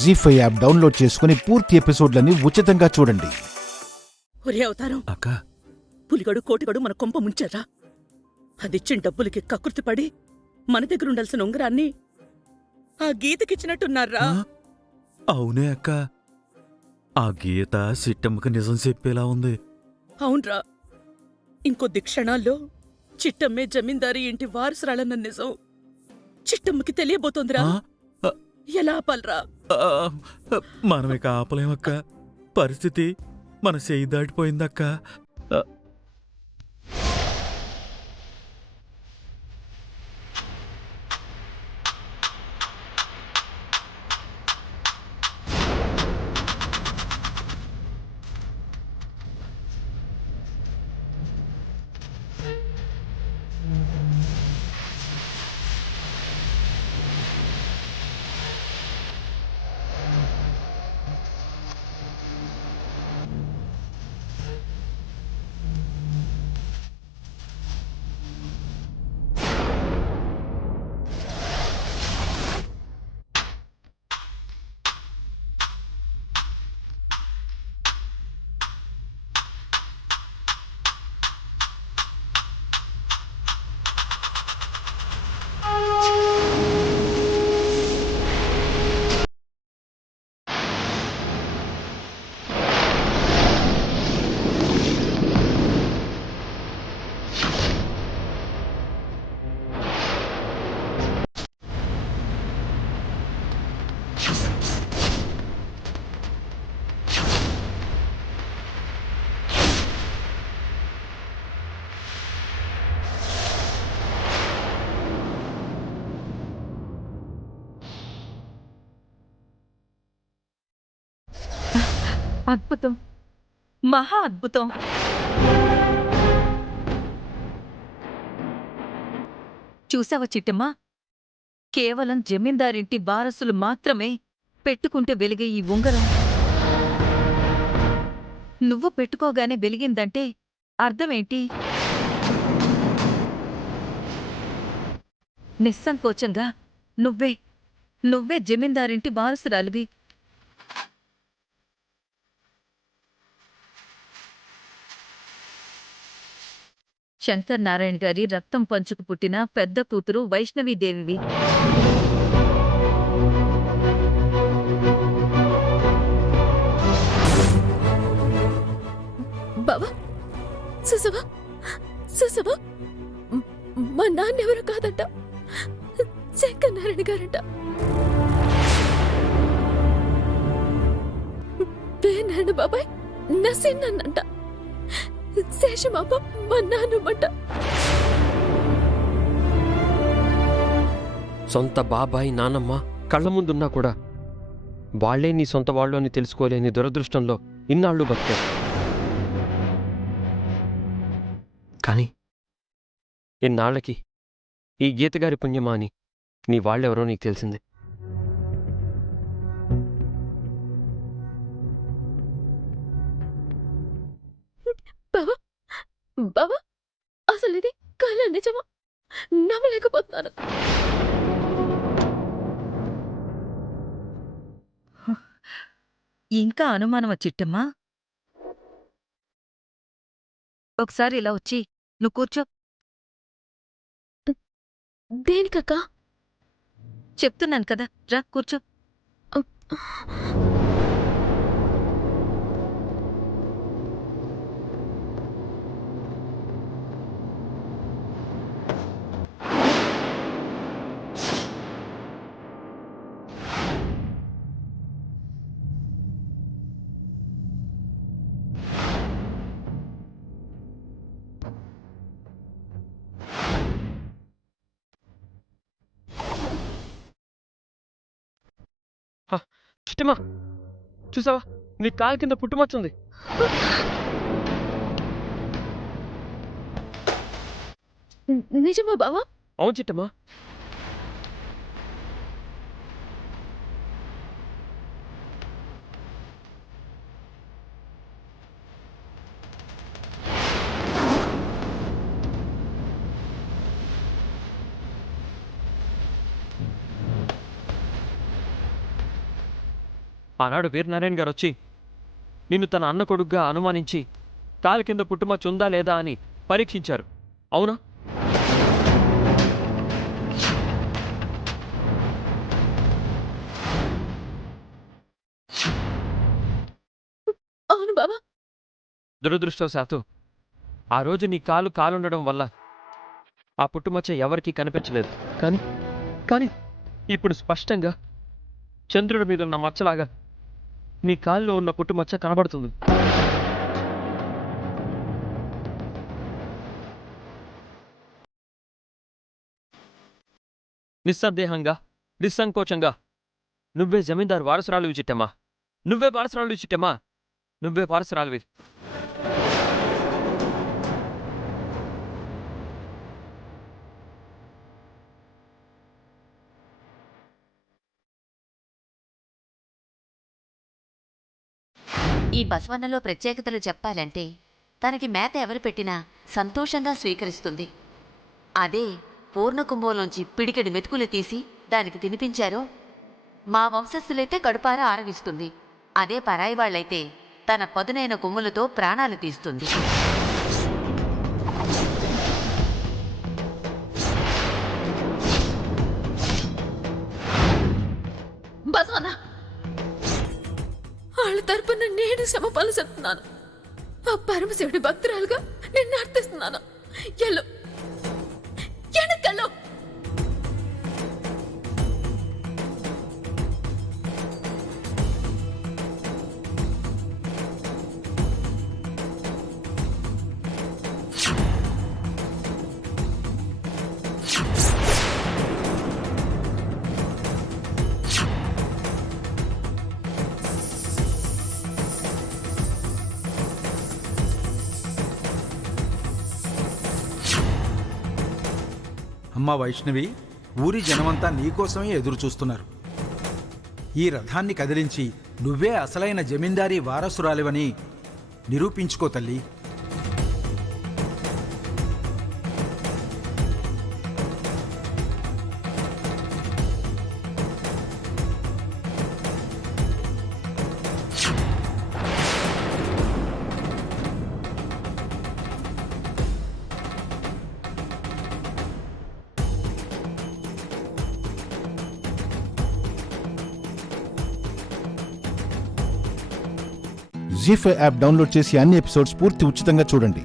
జీ5 app download చేసుకుని పూర్తి ఎపిసోడ్లని ఉచితంగా చూడండి. ఒరే అవతారం, అక్క పులిగడు కోటిగడు మన కొంప ముంచారా? అదిచ్చిన డబ్బులకి కకృతిపడి మన దగ్గరుండాల్సిన ఉంగరాన్ని ఆ గీతకిచ్చినట్టున్నారా? అవునే అక్క, ఆ గీత సిట్టమ్మకి నిజం చెప్పేలా ఉంది. అవునరా, ఇంకొద్ది క్షణాల్లో చిట్టమ్మే జమీందారీ ఇంటి వారసురాలన్న నిజం చిట్టమ్మకి తెలియబోతోందిరా. ఎలా ఆపాలరా? మనమిక ఆపలేమక్క. పరిస్థితి మన చేయి దాటిపోయిందక్క. అద్భుతం, మహా అద్భుతం. చూసావా చిట్టమ్మా, కేవలం జమీందారింటి వారసులు మాత్రమే పెట్టుకుంటే వెలిగే ఈ ఉంగరం నువ్వు పెట్టుకోగానే వెలిగిందంటే అర్థమేంటి? నిస్సంకోచంగా నువ్వే జమీందారింటి వారసురాలివి. శంకర్ నారాయణ గారి రక్తం పంచుకు పుట్టిన పెద్ద కూతురు వైష్ణవీదేవివి. బావా, చూసావా చూసావా, మా నాన్నెవరో కాదంట, శంకర్ నారాయణ గారంట. పేనారాయణ బాబాయ్ నన్నంట, శేషమాప మా నాన్నమ్మంట. సొంత బాబాయ్ నానమ్మ కళ్ళ ముందున్నా కూడా వాళ్లే నీ సొంత వాళ్ళు అని తెలుసుకోలేని దురదృష్టంలో ఇన్నాళ్ళు బతికారు. కానీ ఇన్నాళ్లకి ఈ గీతగారి పుణ్యమా అని నీ వాళ్ళెవరో నీకు తెలిసింది. బావా బావా, అసలు ఇది కళ నిజమా? నమ్మలేకపోతున్నాను. ఇంకా అనుమానమా చిట్టమ్మా? ఒకసారి ఇలా వచ్చి నువ్వు కూర్చో. దేనికక్కా? చెప్తున్నాను కదా, రా కూర్చో. చిట్టమ్మా, చూసావా, నీ కాలు కింద పుట్టుమచ్చుంది. నిజమా బావా? అవును చిట్టమ్మా. ఆనాడు వీరనారాయణ గారు వచ్చి నిన్ను తన అన్న కొడుగ్గా అనుమానించి కాలు కింద పుట్టుమచ్చ ఉందా లేదా అని పరీక్షించారు, అవునా? అవును బావా. దురదృష్టవశాత్తు ఆ రోజు నీ కాలుండడం వల్ల ఆ పుట్టుమచ్చ ఎవరికీ కనిపించలేదు. కానీ ఇప్పుడు స్పష్టంగా చంద్రుడి మీద ఉన్న మచ్చలాగా నీ కాలులో ఉన్న పుట్టుమచ్చ కనబడుతుంది. నిస్సందేహంగా, నిస్సంకోచంగా నువ్వే జమీందారు వారసురాలివి చిట్టమ్మా. నువ్వే వారసురాలివి చిట్టమ్మా. నువ్వే వారసురాలివి. ఈ బసవన్నలో ప్రత్యేకతలు చెప్పాలంటే తనకి మేత ఎవరు పెట్టినా సంతోషంగా స్వీకరిస్తుంది. అదే పూర్ణ కుంభంలోంచి పిడికెడు మెతుకులు తీసి దానికి తినిపించారో మా వంశస్థులైతే కడుపారా ఆరగిస్తుంది. అదే పరాయి వాళ్ళైతే తన పదునైన కొమ్ములతో ప్రాణాలు తీస్తుంది. బసవన్న, వాళ్ళ తరపున నేను క్షమపాలు చెప్తున్నాను. ఆ పరమశివుడి భక్తురాలుగా నిన్ను అర్థిస్తున్నాను. ఎల్లు, వెనకెళ్ళు. అమ్మా వైష్ణవి, ఊరి జనమంతా నీకోసమే ఎదురు చూస్తున్నారు. ఈ రథాన్ని కదిలించి నువ్వే అసలైన జమీందారీ వారసురాలివని నిరూపించుకో తల్లి. జీ5 యాప్ డౌన్లోడ్ చేసి అన్ని ఎపిసోడ్స్ పూర్తి ఉచితంగా చూడండి.